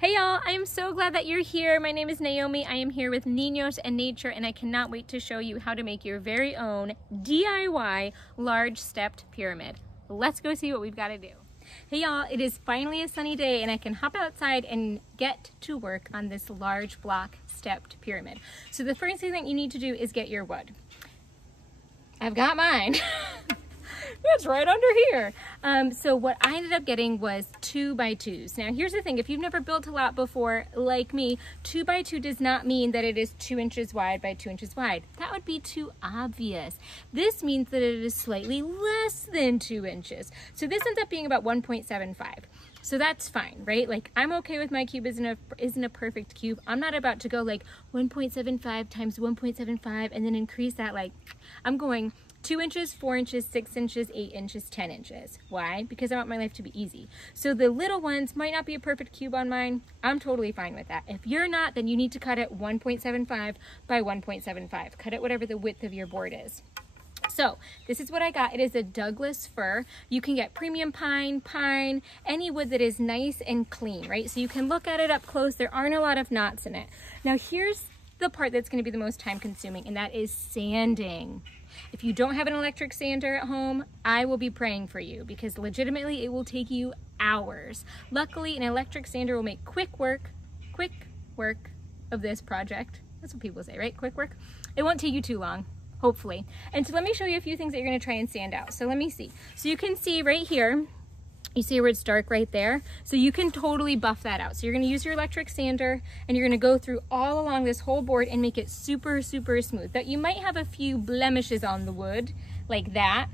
Hey y'all, I am so glad that you're here. My name is Naomi. I am here with Niños and Nature, and I cannot wait to show you how to make your very own DIY large stepped pyramid. Let's go see what we've got to do. Hey y'all, it is finally a sunny day and I can hop outside and get to work on this large block stepped pyramid. So the first thing that you need to do is get your wood. I've got mine. It's right under here. So what I ended up getting was 2x2s. Now here's the thing, if you've never built a lot before, like me, 2x2 does not mean that it is 2 inches wide by 2 inches wide. That would be too obvious. This means that it is slightly less than 2 inches. So this ends up being about 1.75. So that's fine, right? Like, I'm okay with my cube isn't a perfect cube. I'm not about to go like 1.75 times 1.75 and then increase that. Like, I'm going 2 inches, 4 inches, 6 inches, 8 inches, 10 inches. Why? Because I want my life to be easy. So the little ones might not be a perfect cube on mine. I'm totally fine with that. If you're not, then you need to cut it 1.75 by 1.75. Cut it whatever the width of your board is. So this is what I got. It is a Douglas fir. You can get premium pine, any wood that is nice and clean, right? So you can look at it up close. There aren't a lot of knots in it. Now here's the part that's going to be the most time consuming, and that is sanding. If you don't have an electric sander at home, I will be praying for you because legitimately it will take you hours. Luckily, an electric sander will make quick work of this project. That's what people say, right? Quick work. It won't take you too long, hopefully. And so let me show you a few things that you're going to try and sand out. So let me see. So you can see right here, you see where it's dark right there? So you can totally buff that out. So you're gonna use your electric sander and you're gonna go through all along this whole board and make it super, super smooth. That you might have a few blemishes on the wood, like that,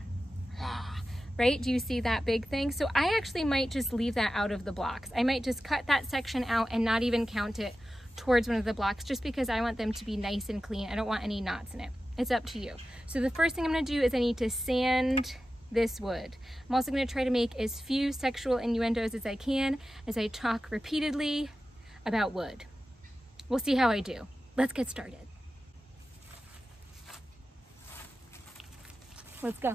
right? Do you see that big thing? So I actually might just leave that out of the blocks. I might just cut that section out and not even count it towards one of the blocks just because I want them to be nice and clean. I don't want any knots in it. It's up to you. So the first thing I'm gonna do is I need to sand this wood. I'm also going to try to make as few sexual innuendos as I can as I talk repeatedly about wood. We'll see how I do. Let's get started. Let's go.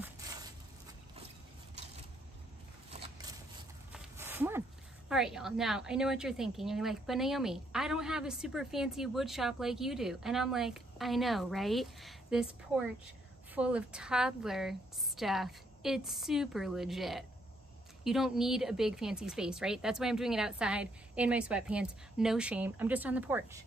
Come on. All right, y'all. Now, I know what you're thinking. You're like, but Naomi, I don't have a super fancy wood shop like you do. And I'm like, I know, right? This porch full of toddler stuff. It's super legit. You don't need a big fancy space, right? That's why I'm doing it outside in my sweatpants. No shame. I'm just on the porch.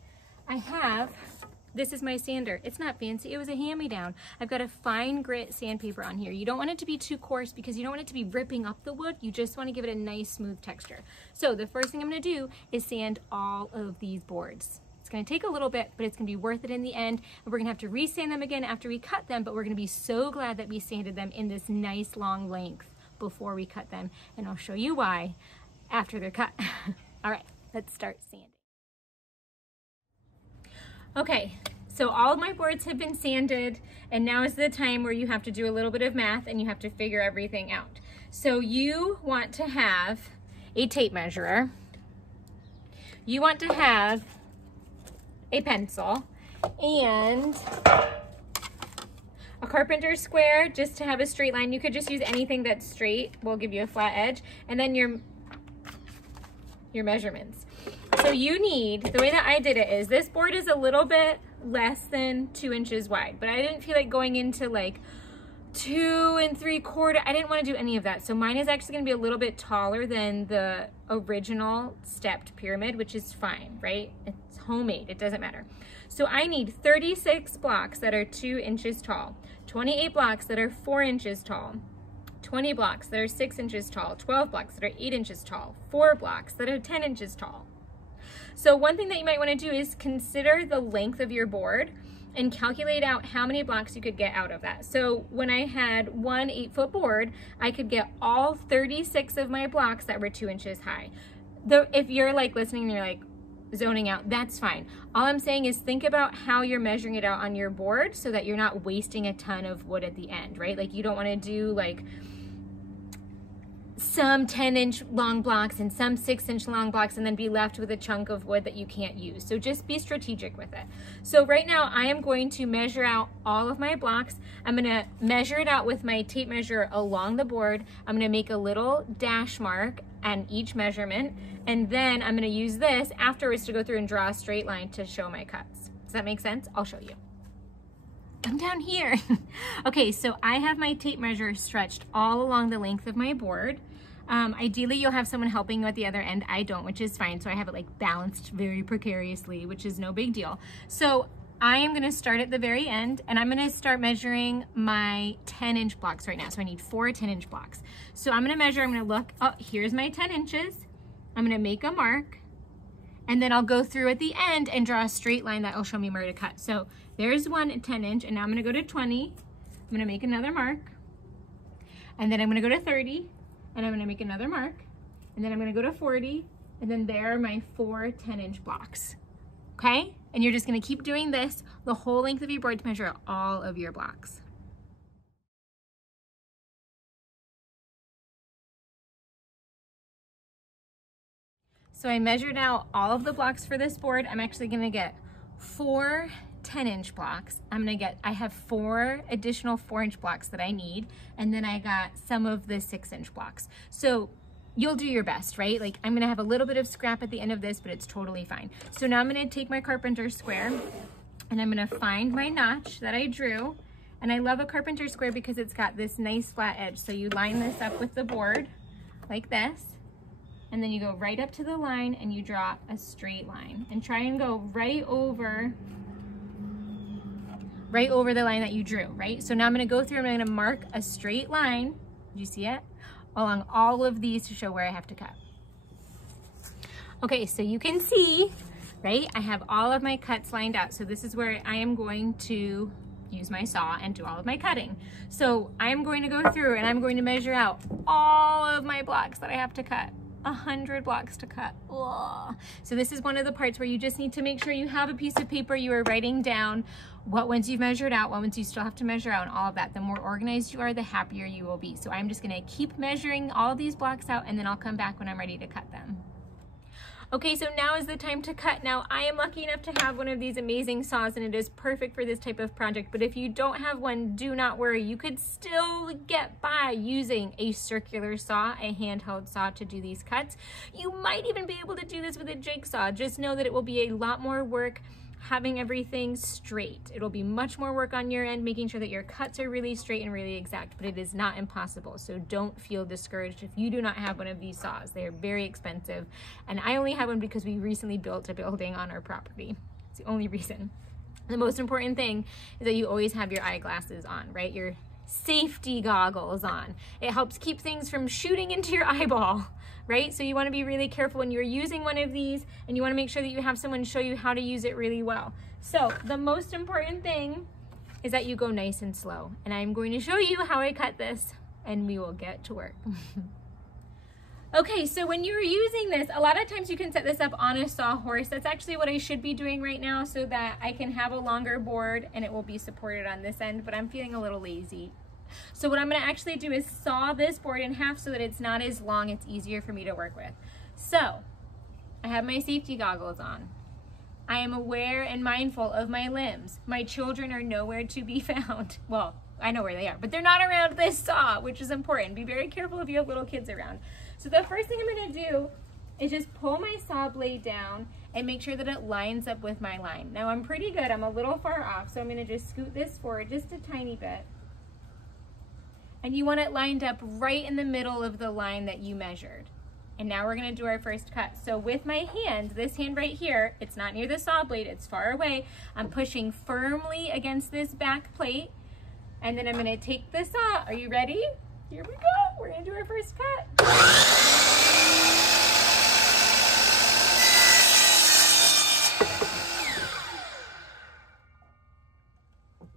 This is my sander. It's not fancy. It was a hand-me-down. I've got a fine grit sandpaper on here. You don't want it to be too coarse because you don't want it to be ripping up the wood. You just want to give it a nice smooth texture. So the first thing I'm going to do is sand all of these boards. It's going to take a little bit, but it's going to be worth it in the end. And we're going to have to resand them again after we cut them, but we're going to be so glad that we sanded them in this nice long length before we cut them. And I'll show you why after they're cut. All right, let's start sanding. Okay, so all of my boards have been sanded, and now is the time where you have to do a little bit of math and you have to figure everything out. So you want to have a tape measure. You want to have a pencil and a carpenter's square just to have a straight line. You could just use anything that's straight, will give you a flat edge, and then your measurements. So you need, the way that I did it is, this board is a little bit less than 2 inches wide, but I didn't feel like going into like 2 3/4. I didn't want to do any of that. So mine is actually going to be a little bit taller than the original stepped pyramid, which is fine, right? It's homemade, it doesn't matter. So I need 36 blocks that are 2 inches tall, 28 blocks that are 4 inches tall, 20 blocks that are 6 inches tall, 12 blocks that are 8 inches tall, 4 blocks that are 10 inches tall. So one thing that you might want to do is consider the length of your board and calculate out how many blocks you could get out of that. So when I had one 8-foot board, I could get all 36 of my blocks that were 2 inches high. If you're like listening and you're like zoning out, that's fine. All I'm saying is think about how you're measuring it out on your board so that you're not wasting a ton of wood at the end, right? Like you don't want to do like some 10-inch long blocks and some 6-inch long blocks and then be left with a chunk of wood that you can't use. So just be strategic with it. So right now I am going to measure out all of my blocks. I'm gonna measure it out with my tape measure along the board. I'm gonna make a little dash mark on each measurement, and then I'm gonna use this afterwards to go through and draw a straight line to show my cuts. Does that make sense? I'll show you. Come down here. Okay, so I have my tape measure stretched all along the length of my board. Ideally, you'll have someone helping you at the other end. I don't, which is fine. So I have it like balanced very precariously, which is no big deal. So I am gonna start at the very end, and I'm gonna start measuring my 10-inch blocks right now. So I need 4 10-inch blocks. So I'm gonna measure, I'm gonna look, oh, here's my 10 inches. I'm gonna make a mark, and then I'll go through at the end and draw a straight line that will show me where to cut. So there's one 10-inch, and now I'm gonna go to 20. I'm gonna make another mark, and then I'm gonna go to 30, and I'm gonna make another mark, and then I'm gonna go to 40, and then there are my 4 10-inch blocks, okay? And you're just gonna keep doing this the whole length of your board to measure out all of your blocks. So I measured out all of the blocks for this board. I'm actually gonna get 4 10-inch blocks. I have 4 additional 4-inch blocks that I need, and then I got some of the 6-inch blocks. So you'll do your best, right? Like, I'm gonna have a little bit of scrap at the end of this, but it's totally fine. So now I'm gonna take my carpenter square, and I'm gonna find my notch that I drew. And I love a carpenter square because it's got this nice flat edge. So you line this up with the board like this, and then you go right up to the line and you draw a straight line, and try and go right over the line that you drew, right? So now I'm gonna go through and I'm gonna mark a straight line, do you see it? Along all of these to show where I have to cut. Okay, so you can see, right? I have all of my cuts lined out. So this is where I am going to use my saw and do all of my cutting. So I'm going to go through and I'm going to measure out all of my blocks that I have to cut. 100 blocks to cut. Ugh. So this is one of the parts where you just need to make sure you have a piece of paper you are writing down what ones you've measured out, what ones you still have to measure out, and all of that. The more organized you are, the happier you will be. So I'm just gonna keep measuring all of these blocks out, and then I'll come back when I'm ready to cut them. Okay, so now is the time to cut. Now, I am lucky enough to have one of these amazing saws, and it is perfect for this type of project. But if you don't have one, do not worry. You could still get by using a circular saw, a handheld saw, to do these cuts. You might even be able to do this with a jigsaw. Just know that it will be a lot more work having everything straight. It'll be much more work on your end, making sure that your cuts are really straight and really exact, but it is not impossible. So don't feel discouraged if you do not have one of these saws. They are very expensive, and I only have one because we recently built a building on our property. It's the only reason. The most important thing is that you always have your eyeglasses on, right? Your safety goggles on. It helps keep things from shooting into your eyeball, right? So you want to be really careful when you're using one of these, and you want to make sure that you have someone show you how to use it really well. So the most important thing is that you go nice and slow, and I'm going to show you how I cut this, and we will get to work. Okay, so when you're using this, a lot of times you can set this up on a sawhorse. That's actually what I should be doing right now, so that I can have a longer board and it will be supported on this end, but I'm feeling a little lazy. So what I'm gonna actually do is saw this board in half so that it's not as long, it's easier for me to work with. So, I have my safety goggles on. I am aware and mindful of my limbs. My children are nowhere to be found. Well, I know where they are, but they're not around this saw, which is important. Be very careful if you have little kids around. So the first thing I'm gonna do is just pull my saw blade down and make sure that it lines up with my line. Now I'm pretty good, I'm a little far off, so I'm gonna just scoot this forward just a tiny bit. And you want it lined up right in the middle of the line that you measured. And now we're gonna do our first cut. So with my hand, this hand right here, it's not near the saw blade, it's far away. I'm pushing firmly against this back plate, and then I'm gonna take the saw. Are you ready? Here we go, we're gonna do our first cut.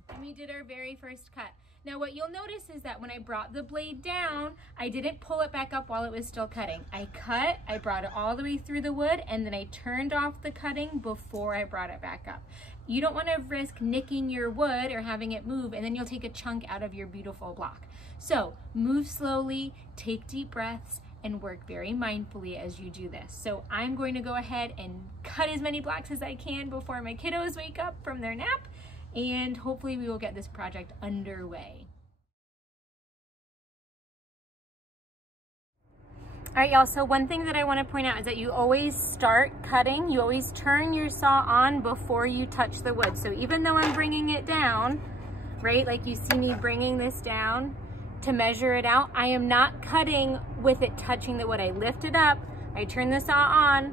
And we did our very first cut. Now Now what you'll notice is that when I brought the blade down, I didn't pull it back up while it was still cutting. I cut, I brought it all the way through the wood, and then I turned off the cutting before I brought it back up. You don't want to risk nicking your wood or having it move, and then you'll take a chunk out of your beautiful block. So move slowly, take deep breaths, and work very mindfully as you do this. So I'm going to go ahead and cut as many blocks as I can before my kiddos wake up from their nap, and hopefully we will get this project underway. All right, y'all, so one thing that I want to point out is that you always start cutting, you always turn your saw on before you touch the wood. So even though I'm bringing it down, right, like you see me bringing this down to measure it out, I am not cutting with it touching the wood. I lift it up, I turn the saw on,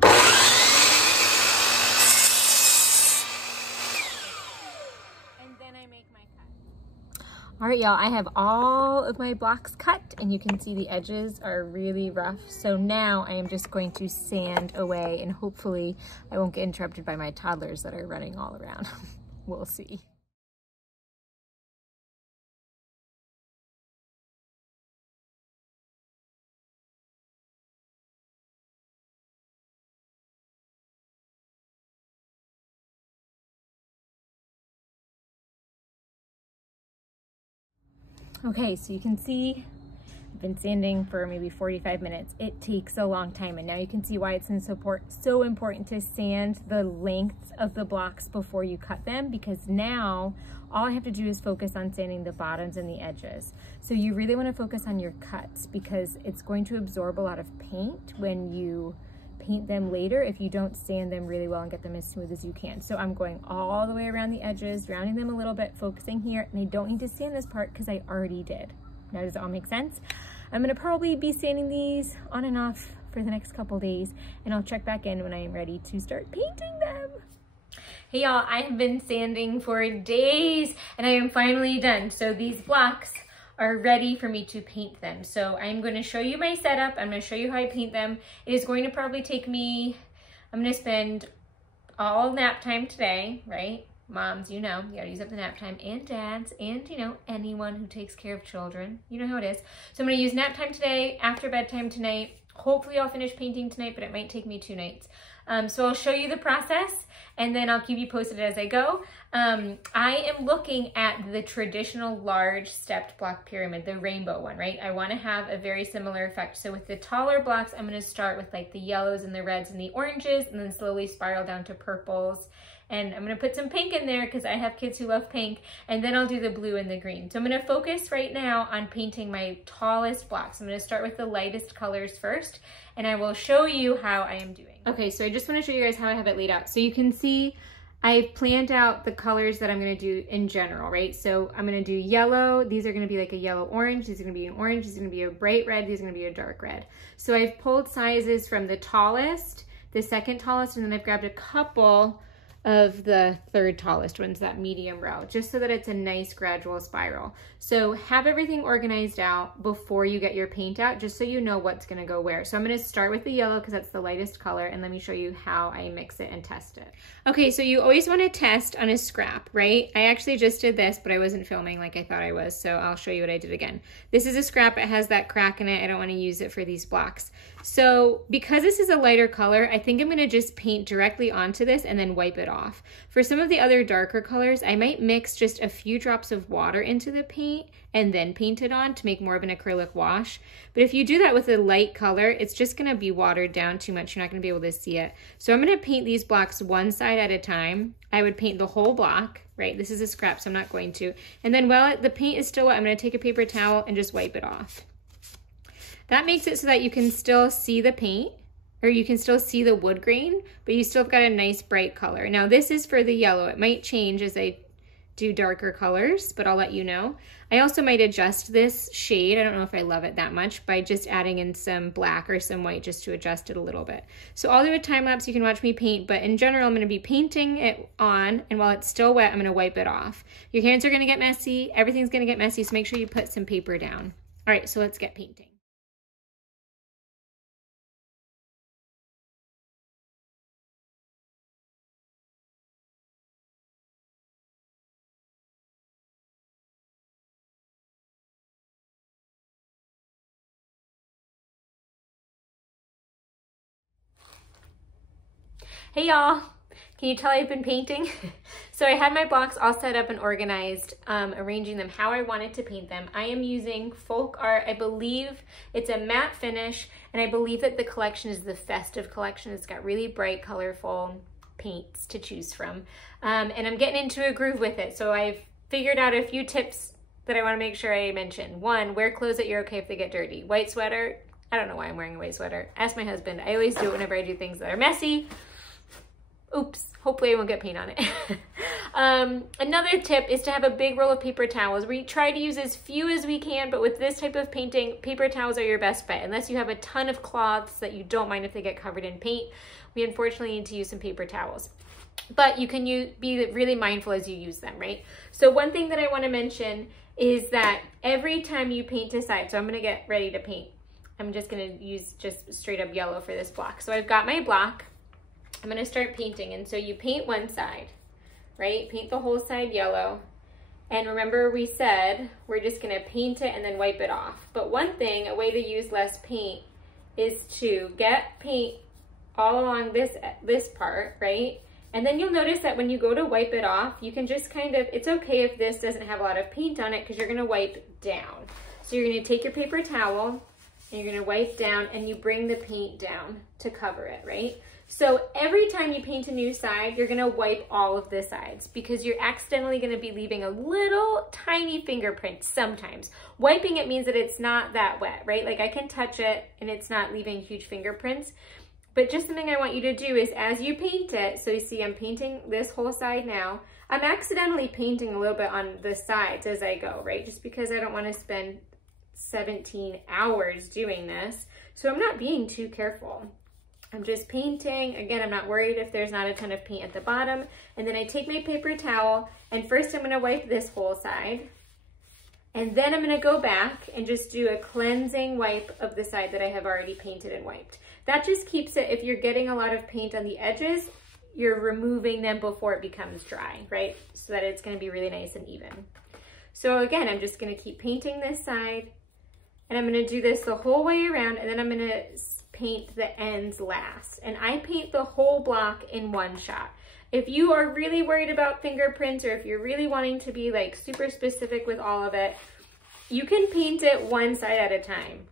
all right, y'all, I have all of my blocks cut and you can see the edges are really rough. So now I am just going to sand away and hopefully I won't get interrupted by my toddlers that are running all around. We'll see. Okay, so you can see I've been sanding for maybe 45 minutes. It takes a long time, and now you can see why it's so important to sand the lengths of the blocks before you cut them, because now all I have to do is focus on sanding the bottoms and the edges. So you really want to focus on your cuts because it's going to absorb a lot of paint when you paint them later if you don't sand them really well and get them as smooth as you can. So I'm going all the way around the edges, rounding them a little bit, focusing here, and I don't need to sand this part because I already did. Now does it all make sense? I'm gonna probably be sanding these on and off for the next couple days, and I'll check back in when I am ready to start painting them. Hey y'all, I have been sanding for days and I am finally done. So these blocks are ready for me to paint them. So I'm going to show you my setup. I'm going to show you how I paint them. It is going to probably take me, I'm going to spend all nap time today, right? Moms, you know, you gotta use up the nap time, and dads, and you know, anyone who takes care of children. You know how it is. So I'm gonna use nap time today, after bedtime tonight. Hopefully I'll finish painting tonight, but it might take me 2 nights. So I'll show you the process and then I'll keep you posted as I go. I am looking at the traditional large stepped block pyramid, the rainbow one, right? I want to have a very similar effect. So with the taller blocks, I'm going to start with like the yellows and the reds and the oranges and then slowly spiral down to purples. And I'm going to put some pink in there because I have kids who love pink, and then I'll do the blue and the green. So I'm going to focus right now on painting my tallest blocks. I'm going to start with the lightest colors first, and I will show you how I am doing. Okay, so I just want to show you guys how I have it laid out. So you can see I've planned out the colors that I'm going to do in general, right? So I'm going to do yellow. These are going to be like a yellow orange. These are going to be an orange. These are going to be a bright red. These are going to be a dark red. So I've pulled sizes from the tallest, the second tallest, and then I've grabbed a couple of the third tallest ones, that medium row, just so that it's a nice gradual spiral. So have everything organized out before you get your paint out, just so you know what's gonna go where. So I'm gonna start with the yellow because that's the lightest color, and let me show you how I mix it and test it. Okay, so you always wanna test on a scrap, right? I actually just did this, but I wasn't filming like I thought I was, so I'll show you what I did again. This is a scrap, it has that crack in it. I don't wanna use it for these blocks. So because this is a lighter color, I think I'm gonna just paint directly onto this and then wipe it off. For some of the other darker colors, I might mix just a few drops of water into the paint and then paint it on to make more of an acrylic wash. But if you do that with a light color, it's just gonna be watered down too much. You're not gonna be able to see it. So I'm gonna paint these blocks one side at a time. I would paint the whole block, right? This is a scrap, so I'm not going to. And then while the paint is still wet, I'm gonna take a paper towel and just wipe it off. That makes it so that you can still see the paint, or you can still see the wood grain, but you still have got a nice bright color. Now this is for the yellow. It might change as I do darker colors, but I'll let you know. I also might adjust this shade. I don't know if I love it that much, by just adding in some black or some white just to adjust it a little bit. So I'll do a time lapse. You can watch me paint, but in general, I'm gonna be painting it on, and while it's still wet, I'm gonna wipe it off. Your hands are gonna get messy. Everything's gonna get messy, so make sure you put some paper down. All right, so let's get painting. Hey y'all, can you tell I've been painting? So I had my blocks all set up and organized, arranging them how I wanted to paint them. I am using Folk Art. I believe it's a matte finish, and I believe that the collection is the Festive collection. It's got really bright, colorful paints to choose from. And I'm getting into a groove with it. So I've figured out a few tips that I want to make sure I mention. One, wear clothes that you're okay if they get dirty. White sweater, I don't know why I'm wearing a white sweater. Ask my husband. I always do it whenever I do things that are messy. Oops, hopefully I won't get paint on it. Another tip is to have a big roll of paper towels. We try to use as few as we can, but with this type of painting, paper towels are your best bet. Unless you have a ton of cloths that you don't mind if they get covered in paint, we unfortunately need to use some paper towels. But you can be really mindful as you use them, right? So one thing that I want to mention is that every time you paint a side, so I'm going to get ready to paint. I'm just going to use just straight up yellow for this block. So I've got my block. I'm going to start painting, and so you paint one side, right? Paint the whole side yellow, and remember we said we're just going to paint it and then wipe it off. But one thing, a way to use less paint is to get paint all along this part, right? And then you'll notice that when you go to wipe it off, you can just kind of, it's okay if this doesn't have a lot of paint on it because you're going to wipe down. So you're going to take your paper towel and you're going to wipe down, and you bring the paint down to cover it, right? So every time you paint a new side, you're gonna wipe all of the sides because you're accidentally gonna be leaving a little tiny fingerprint sometimes. Wiping it means that it's not that wet, right? Like I can touch it and it's not leaving huge fingerprints. But just something I want you to do is as you paint it, so you see I'm painting this whole side now, I'm accidentally painting a little bit on the sides as I go, right? Just because I don't wanna spend 17 hours doing this. So I'm not being too careful. I'm just painting. Again, I'm not worried if there's not a ton of paint at the bottom. And then I take my paper towel, and first I'm gonna wipe this whole side. And then I'm gonna go back and just do a cleansing wipe of the side that I have already painted and wiped. That just keeps it, if you're getting a lot of paint on the edges, you're removing them before it becomes dry, right? So that it's gonna be really nice and even. So again, I'm just gonna keep painting this side, and I'm gonna do this the whole way around, and then I'm gonna paint the ends last. And I paint the whole block in one shot. If you are really worried about fingerprints, or if you're really wanting to be like super specific with all of it, you can paint it one side at a time.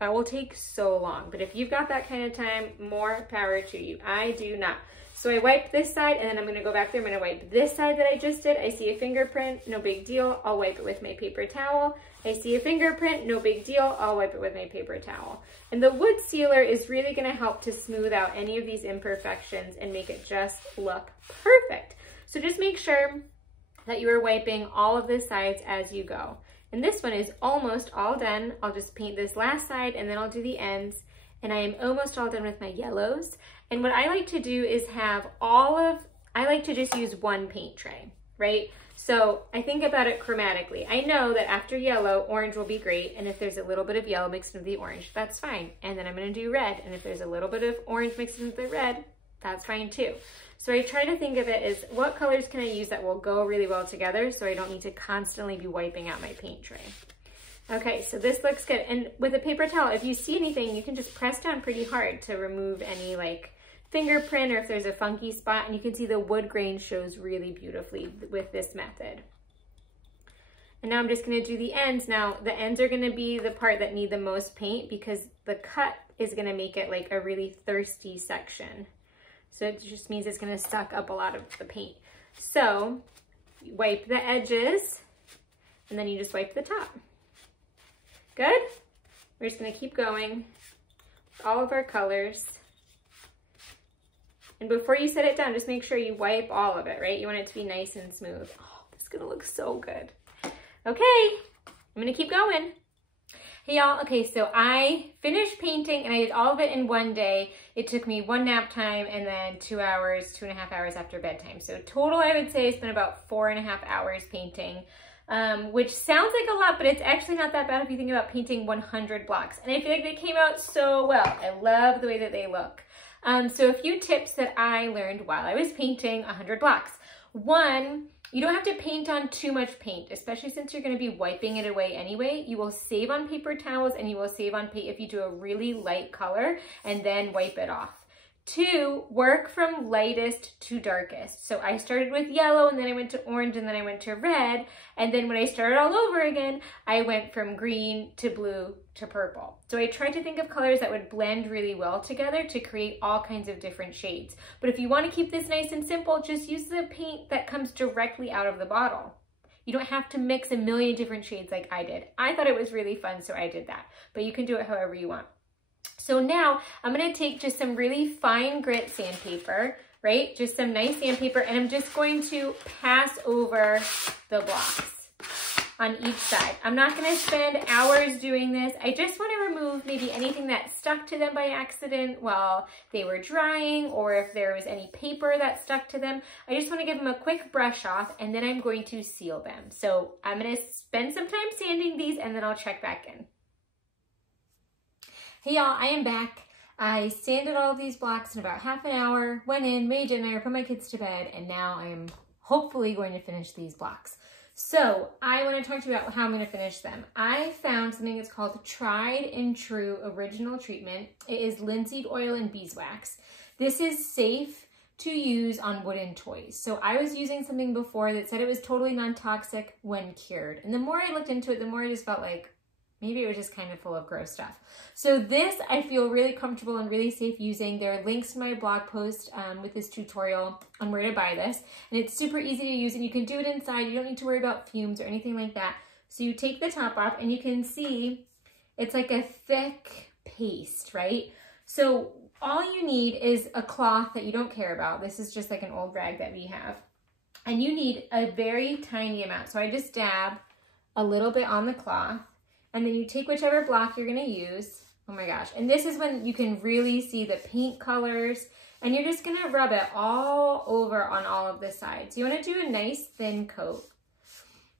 That will take so long, but if you've got that kind of time, more power to you. I do not. So I wipe this side, and then I'm gonna go back there, I'm gonna wipe this side that I just did. I see a fingerprint, no big deal, I'll wipe it with my paper towel. I see a fingerprint, no big deal, I'll wipe it with my paper towel. And the wood sealer is really gonna help to smooth out any of these imperfections and make it just look perfect. So just make sure that you are wiping all of the sides as you go. And this one is almost all done. I'll just paint this last side, and then I'll do the ends. And I am almost all done with my yellows. And what I like to do is have I like to just use one paint tray, right? So I think about it chromatically. I know that after yellow, orange will be great. And if there's a little bit of yellow mixed into the orange, that's fine. And then I'm gonna do red. And if there's a little bit of orange mixed into the red, that's fine too. So I try to think of it as what colors can I use that will go really well together so I don't need to constantly be wiping out my paint tray. Okay, so this looks good. And with a paper towel, if you see anything, you can just press down pretty hard to remove any like fingerprint or if there's a funky spot, and you can see the wood grain shows really beautifully with this method. And now I'm just gonna do the ends. Now the ends are gonna be the part that need the most paint because the cut is gonna make it like a really thirsty section. So it just means it's gonna suck up a lot of the paint. So you wipe the edges, and then you just wipe the top. Good? We're just gonna keep going with all of our colors. And before you set it down, just make sure you wipe all of it, right? You want it to be nice and smooth. Oh, this is gonna look so good. Okay, I'm gonna keep going. Hey y'all, okay, so I finished painting and I did all of it in one day. It took me one nap time and then 2 hours, 2.5 hours after bedtime. So total, I would say I spent about 4.5 hours painting. Which sounds like a lot, but it's actually not that bad if you think about painting 100 blocks. And I feel like they came out so well. I love the way that they look. So a few tips that I learned while I was painting 100 blocks. One, you don't have to paint on too much paint, especially since you're going to be wiping it away anyway. You will save on paper towels and you will save on paint if you do a really light color and then wipe it off. 2, work from lightest to darkest. So I started with yellow and then I went to orange and then I went to red. And then when I started all over again, I went from green to blue to purple. So I tried to think of colors that would blend really well together to create all kinds of different shades. But if you want to keep this nice and simple, just use the paint that comes directly out of the bottle. You don't have to mix a million different shades like I did. I thought it was really fun, so I did that. But you can do it however you want. So now I'm going to take just some really fine grit sandpaper, right? Just some nice sandpaper, and I'm just going to pass over the blocks on each side. I'm not going to spend hours doing this. I just want to remove maybe anything that stuck to them by accident while they were drying, or if there was any paper that stuck to them. I just want to give them a quick brush off, and then I'm going to seal them. So I'm going to spend some time sanding these, and then I'll check back in. Hey y'all, I am back. I sanded all of these blocks in about half an hour, went in, made dinner, put my kids to bed, and now I am hopefully going to finish these blocks. So I want to talk to you about how I'm going to finish them. I found something that's called Tried and True Original Treatment. It is linseed oil and beeswax. This is safe to use on wooden toys. So I was using something before that said it was totally non-toxic when cured. And the more I looked into it, the more I just felt like maybe it was just kind of full of gross stuff. So this I feel really comfortable and really safe using. There are links to my blog post with this tutorial on where to buy this. And it's super easy to use, and you can do it inside. You don't need to worry about fumes or anything like that. So you take the top off and you can see it's like a thick paste, right? So all you need is a cloth that you don't care about. This is just like an old rag that we have. And you need a very tiny amount. So I just dab a little bit on the cloth. And then you take whichever block you're gonna use. Oh my gosh. And this is when you can really see the paint colors, and you're just gonna rub it all over on all of the sides. You wanna do a nice thin coat.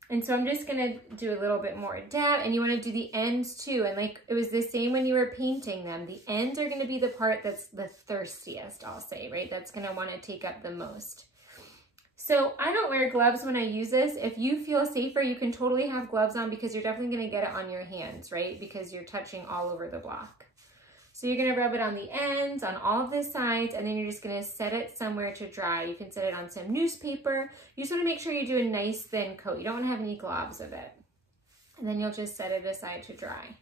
And so I'm just gonna do a little bit more dab, and you wanna do the ends too. And like it was the same when you were painting them. The ends are gonna be the part that's the thirstiest, I'll say, right? That's gonna wanna take up the most. So I don't wear gloves when I use this. If you feel safer, you can totally have gloves on, because you're definitely gonna get it on your hands, right? Because you're touching all over the block. So you're gonna rub it on the ends, on all of the sides, and then you're just gonna set it somewhere to dry. You can set it on some newspaper. You just wanna make sure you do a nice thin coat. You don't wanna have any globs of it. And then you'll just set it aside to dry.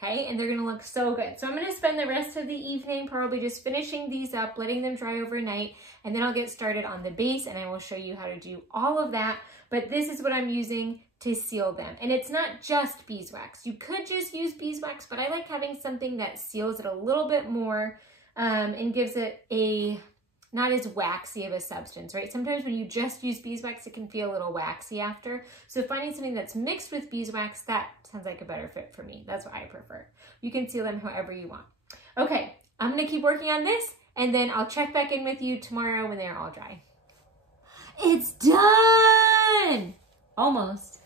Okay, and they're gonna look so good. So I'm gonna spend the rest of the evening probably just finishing these up, letting them dry overnight, and then I'll get started on the base, and I will show you how to do all of that. But this is what I'm using to seal them. And it's not just beeswax. You could just use beeswax, but I like having something that seals it a little bit more and gives it a not as waxy of a substance, right? Sometimes when you just use beeswax, it can feel a little waxy after. So finding something that's mixed with beeswax, that sounds like a better fit for me. That's what I prefer. You can seal them however you want. Okay, I'm gonna keep working on this, and then I'll check back in with you tomorrow when they're all dry. It's done! Almost.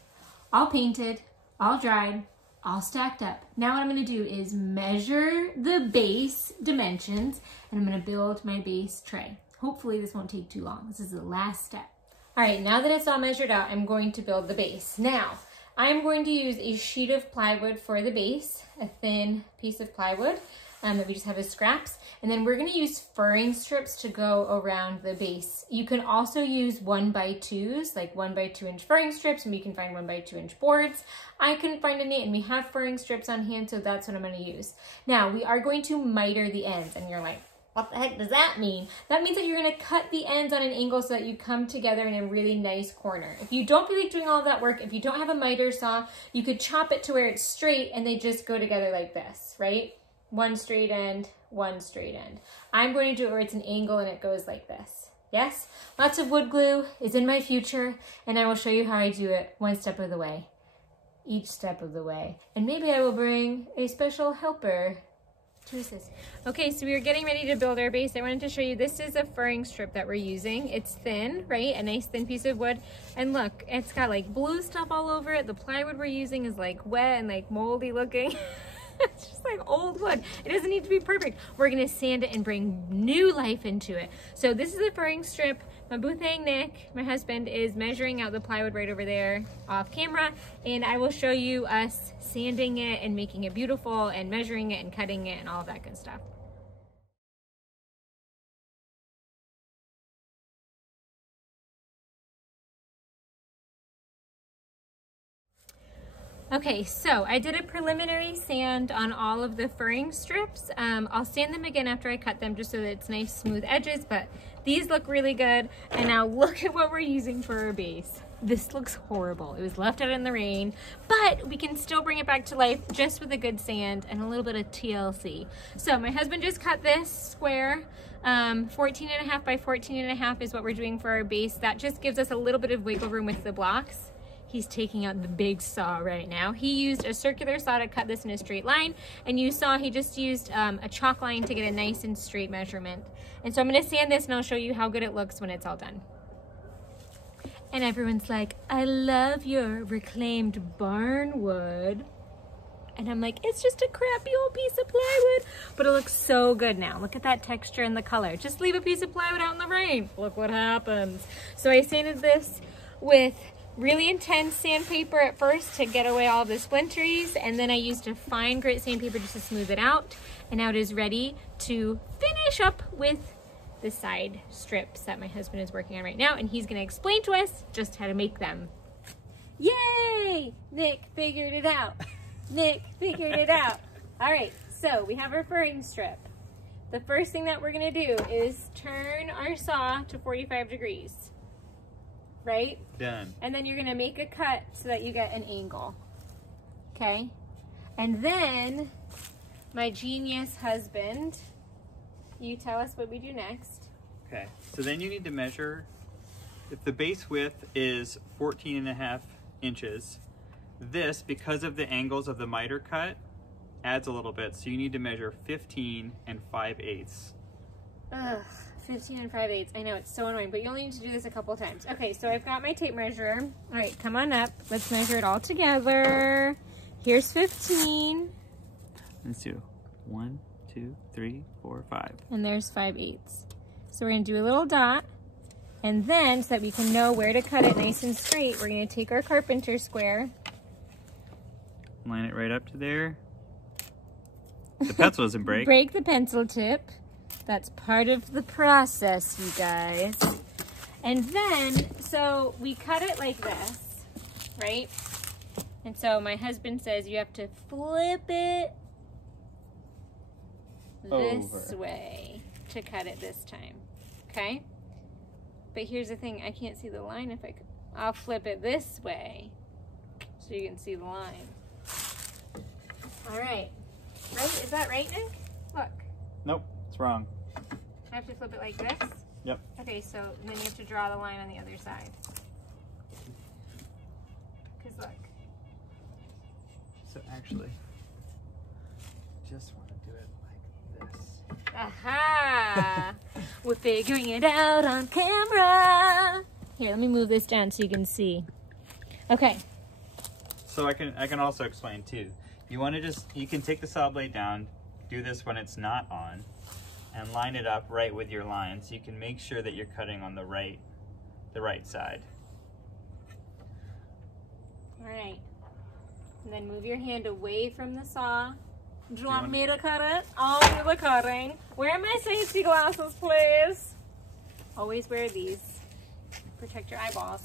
All painted, all dried, all stacked up. Now what I'm gonna do is measure the base dimensions, and I'm gonna build my base tray. Hopefully this won't take too long. This is the last step. All right, now that it's all measured out, I'm going to build the base. Now, I'm going to use a sheet of plywood for the base, a thin piece of plywood that we just have as scraps. And then we're gonna use furring strips to go around the base. You can also use 1x2s, like 1x2 inch furring strips, and you can find 1x2 inch boards. I couldn't find any, and we have furring strips on hand, so that's what I'm gonna use. Now, we are going to miter the ends, and you're like, what the heck does that mean? That means that you're gonna cut the ends on an angle so that you come together in a really nice corner. If you don't feel like doing all of that work, if you don't have a miter saw, you could chop it to where it's straight and they just go together like this, right? One straight end, one straight end. I'm going to do it where it's an angle and it goes like this. Yes? Lots of wood glue is in my future, and I will show you how I do it one step of the way. Each step of the way. And maybe I will bring a special helper to assist. Okay, so we are getting ready to build our base. I wanted to show you, this is a furring strip that we're using. It's thin, right? A nice thin piece of wood. And look, it's got like blue stuff all over it. The plywood we're using is like wet and like moldy looking. It's just like old wood. It doesn't need to be perfect. We're gonna sand it and bring new life into it. So this is a furring strip. My boothang Nick, my husband, is measuring out the plywood right over there off camera, and I will show you us sanding it and making it beautiful and measuring it and cutting it and all of that good stuff. Okay, so I did a preliminary sand on all of the furring strips. I'll sand them again after I cut them just so that it's nice smooth edges, but these look really good. And now look at what we're using for our base. This looks horrible. It was left out in the rain, but we can still bring it back to life just with a good sand and a little bit of TLC. So my husband just cut this square. 14.5 by 14.5 is what we're doing for our base. That just gives us a little bit of wiggle room with the blocks. He's taking out the big saw right now. He used a circular saw to cut this in a straight line, and you saw he just used a chalk line to get a nice and straight measurement. And so I'm gonna sand this and I'll show you how good it looks when it's all done. And everyone's like, I love your reclaimed barn wood. And I'm like, it's just a crappy old piece of plywood, but it looks so good now. Look at that texture and the color. Just leave a piece of plywood out in the rain. Look what happens. So I sanded this with really intense sandpaper at first to get away all the splinteries, and then I used a fine grit sandpaper just to smooth it out. And now it is ready to finish up with the side strips that my husband is working on right now, and he's gonna explain to us just how to make them. Yay! Nick figured it out. Nick figured it out. All right, so we have our furring strip. The first thing that we're gonna do is turn our saw to 45 degrees, right? Done. And then you're gonna make a cut so that you get an angle, okay? And then my genius husband, you tell us what we do next. Okay, so then you need to measure, if the base width is 14.5 inches, this, because of the angles of the miter cut, adds a little bit, so you need to measure 15 and 5/8. Ugh, 15 and 5/8. I know, it's so annoying, but you only need to do this a couple times. Okay, so I've got my tape measure. All right, come on up. Let's measure it all together. Here's 15. Let's do 1, 2, 3, 4, 5. And there's 5/8. So we're gonna do a little dot, and then so that we can know where to cut it nice and straight, we're gonna take our carpenter square. Line it right up to there. The pencil doesn't break. Break the pencil tip. That's part of the process, you guys. And then, so we cut it like this, right? And so my husband says you have to flip it this way to cut it this time, okay? But here's the thing, I can't see the line if I'll flip it this way so you can see the line. All right, right? Is that right, Nick? Look. Nope, it's wrong. I have to flip it like this? Yep. Okay, so then you have to draw the line on the other side. Because look. So actually, just want to do it like this. Aha! We're figuring it out on camera. Here, let me move this down so you can see. Okay. So I can also explain too. You want to you can take the saw blade down, do this when it's not on, and line it up right with your line so you can make sure that you're cutting on the right side. All right. And then move your hand away from the saw. Do you want me to cut it? I'll do the cutting. Wear my safety glasses, please. Always wear these. Protect your eyeballs.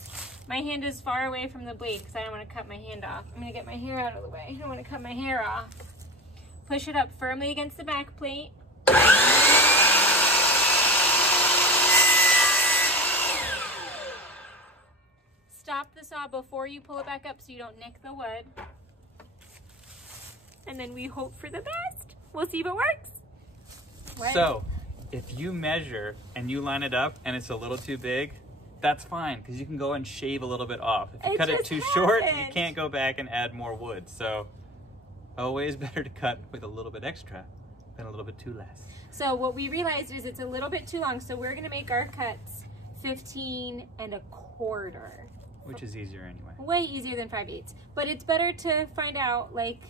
My hand is far away from the blade because I don't want to cut my hand off. I'm going to get my hair out of the way. I don't want to cut my hair off. Push it up firmly against the back plate. Stop the saw before you pull it back up so you don't nick the wood. And then we hope for the best. We'll see if it works. What? So, if you measure and you line it up and it's a little too big, that's fine, because you can go and shave a little bit off. If you cut it too short, you can't go back and add more wood. So, always better to cut with a little bit extra than a little bit too less. So what we realized is it's a little bit too long, so we're gonna make our cuts 15 1/4. Which is easier anyway. Way easier than 5/8. But it's better to find out, like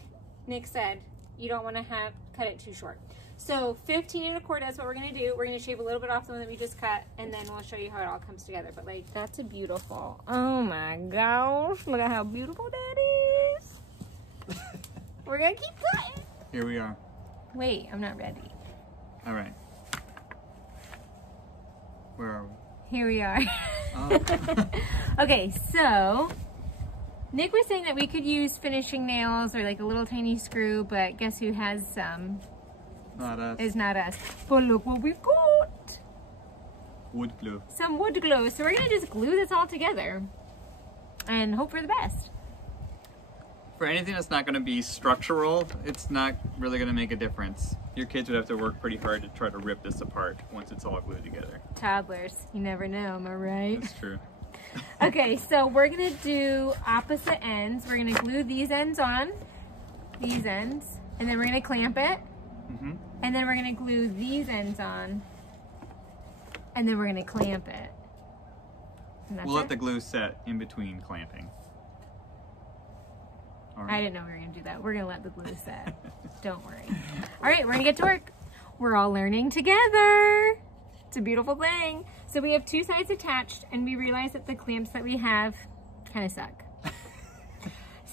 Nick said, you don't wanna cut it too short. So 15 1/4, that's what we're gonna do. We're gonna shave a little bit off the one that we just cut, and then we'll show you how it all comes together. But like, that's a beautiful, oh my gosh, look at how beautiful that is. We're gonna keep cutting. Here we are. Wait, I'm not ready. All right. Where are we? Here we are. Oh. Okay, so Nick was saying that we could use finishing nails or like a little tiny screw, but guess who has some? Not us. It's not us. But look what we've got. Wood glue. Some wood glue. So we're gonna just glue this all together and hope for the best. For anything that's not going to be structural, it's not really going to make a difference. Your kids would have to work pretty hard to try to rip this apart once it's all glued together. Toddlers, you never know, am I right? That's true. Okay, so we're gonna do opposite ends. We're gonna glue these ends on, these ends, and then we're gonna clamp it. And then we're gonna glue these ends on, and then we're gonna clamp it. We'll let the glue set in between clamping. I didn't know we were gonna do that. We're gonna let the glue set. Don't worry. All right, we're gonna get to work. We're all learning together. It's a beautiful thing. So we have two sides attached, and we realize that the clamps that we have kind of suck.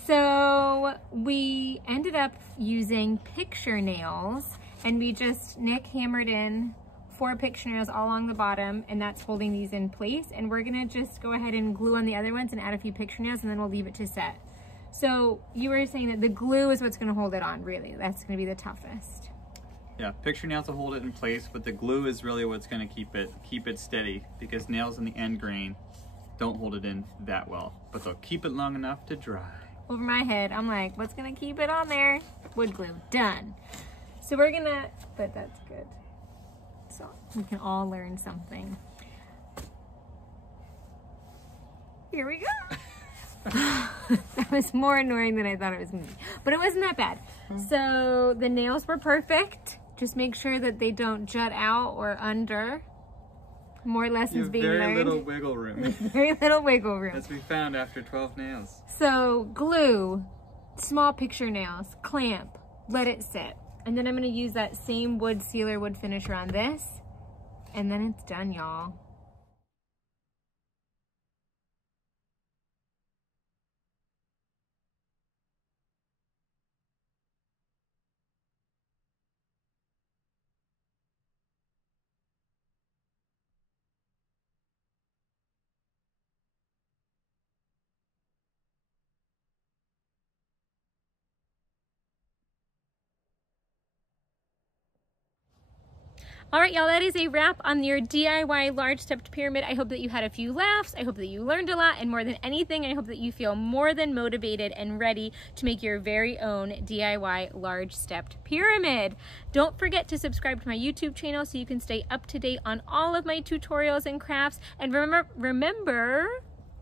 So we ended up using picture nails, and Nick hammered in 4 picture nails all along the bottom, and that's holding these in place. And we're gonna just go ahead and glue on the other ones and add a few picture nails, and then we'll leave it to set. So you were saying that the glue is what's gonna hold it on, really. That's gonna be the toughest. Yeah, picture nails will hold it in place, but the glue is really what's gonna keep it steady, because nails in the end grain don't hold it in that well, but they'll keep it long enough to dry. Over my head, I'm like, what's gonna keep it on there? Wood glue, done. So we're gonna, but that's good. So we can all learn something. Here we go. That was more annoying than I thought it was gonna be, but it wasn't that bad. So the nails were perfect. Just make sure that they don't jut out or under. More lessons being learned. Very little wiggle room. Very little wiggle room. As we found after 12 nails. So glue, small picture nails, clamp, let it sit. And then I'm gonna use that same wood sealer, wood finisher on this. And then it's done, y'all. All right, y'all, that is a wrap on your DIY large stepped pyramid. I hope that you had a few laughs. I hope that you learned a lot, and more than anything, I hope that you feel more than motivated and ready to make your very own DIY large stepped pyramid. Don't forget to subscribe to my YouTube channel so you can stay up to date on all of my tutorials and crafts. And remember,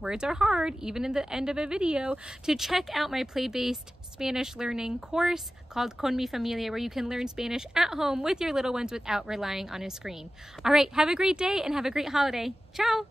words are hard, even in the end of a video, to check out my play-based Spanish learning course called Con Mi Familia, where you can learn Spanish at home with your little ones without relying on a screen. All right, have a great day and have a great holiday. Ciao!